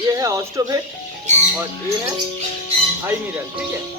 ये है ऑस्टोवेट और ये है हाई मिरर, ठीक है।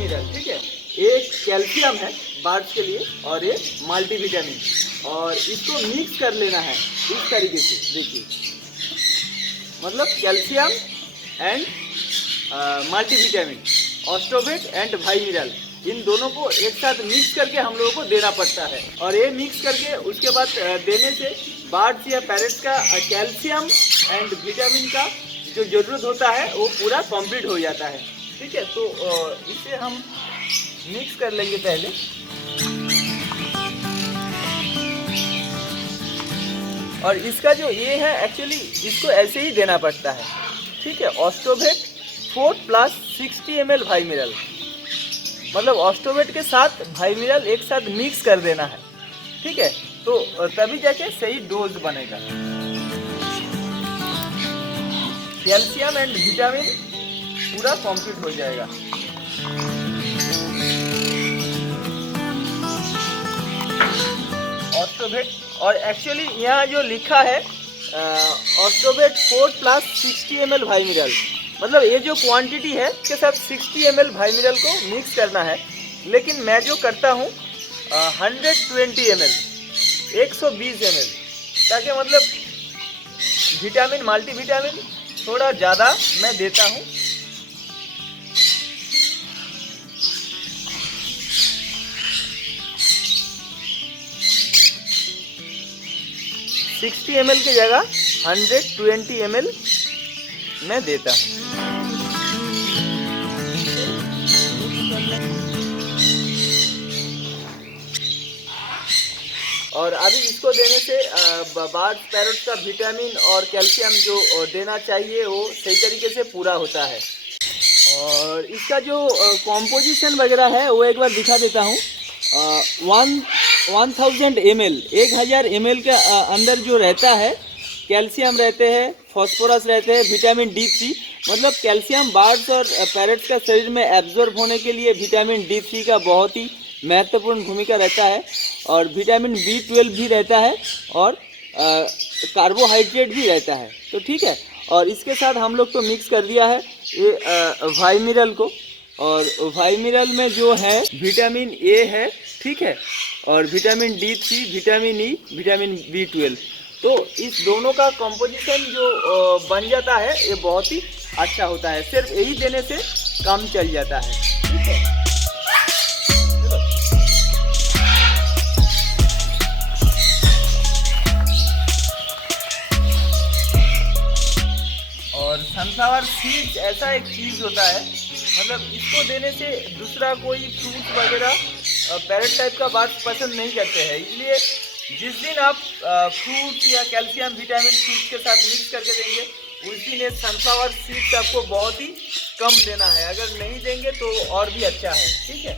मिनरल, ठीक है। एक कैल्शियम है बर्ड्स के लिए और ये मल्टीविटामिन, और इसको मिक्स कर लेना है इस तरीके से। देखिए, मतलब कैल्शियम एंड मल्टीविटामिन, ऑस्ट्रोवेट एंड भाई मिनरल, इन दोनों को एक साथ मिक्स करके हम लोगों को देना पड़ता है। और ये मिक्स करके उसके बाद देने से बर्ड्स या पैरेट्स का कैल्शियम एंड विटामिन का जो ज़रूरत होता है वो पूरा कंप्लीट हो जाता है, ठीक है। तो इसे हम मिक्स कर लेंगे पहले। और इसका जो ये है एक्चुअली इसको ऐसे ही देना पड़ता है, ठीक है। ऑस्ट्रोवेट 4 + 60 ml भाई मिनरल, मतलब ऑस्ट्रोवेट के साथ भाई मिनरल एक साथ मिक्स कर देना है, ठीक है। तो तभी जाके सही डोज बनेगा। कैल्शियम एंड विटामिन पूरा कंप्लीट हो जाएगा। ऑस्ट्रोवेट, और एक्चुअली यहाँ जो लिखा है ऑस्ट्रोवेट 4 + 60 ml भाई मिनरल, मतलब ये जो क्वांटिटी है इसके साथ 60 ml भाई मिनरल को मिक्स करना है। लेकिन मैं जो करता हूँ 120 ml, 120 ml, ताकि मतलब विटामिन मल्टीविटामिन थोड़ा ज़्यादा मैं देता हूँ। $60 ml की जगह 120 ml मैं देता हूँ। और अभी इसको देने से बर्ड्स पैरोट्स का विटामिन और कैल्शियम जो देना चाहिए वो सही तरीके से पूरा होता है। और इसका जो कॉम्पोजिशन वगैरह है वो एक बार दिखा देता हूँ। 1000 ml, 1000 ml के अंदर जो रहता है कैल्शियम रहते हैं, फॉस्फोरस रहते हैं, विटामिन D3, मतलब कैल्शियम बर्ड्स और पैरेट्स का शरीर में एब्जॉर्ब होने के लिए विटामिन D3 का बहुत ही महत्वपूर्ण भूमिका रहता है। और विटामिन B12 भी रहता है और कार्बोहाइड्रेट भी रहता है, तो ठीक है। और इसके साथ हम लोग तो मिक्स कर दिया है ये भाई मिनरल को, और भाई मिनरल में जो है विटामिन A है, ठीक है, और vitamin D3, vitamin E, vitamin B12, तो इस दोनों का कंपोजिशन जो बन जाता है ये बहुत ही अच्छा होता है। सिर्फ यही देने से काम चल जाता है, ठीक है। और सनफ्लावर सीड्स ऐसा एक चीज़ होता है, मतलब इसको देने से दूसरा कोई फ्रूट वगैरह पैरेट टाइप का बर्ड्स पसंद नहीं करते हैं। इसलिए जिस दिन आप फ्रूट या कैल्शियम विटामिन सीड्स के साथ मिक्स करके देंगे उस दिन ये सनफ्लावर सीड्स आपको बहुत ही कम देना है। अगर नहीं देंगे तो और भी अच्छा है, ठीक है।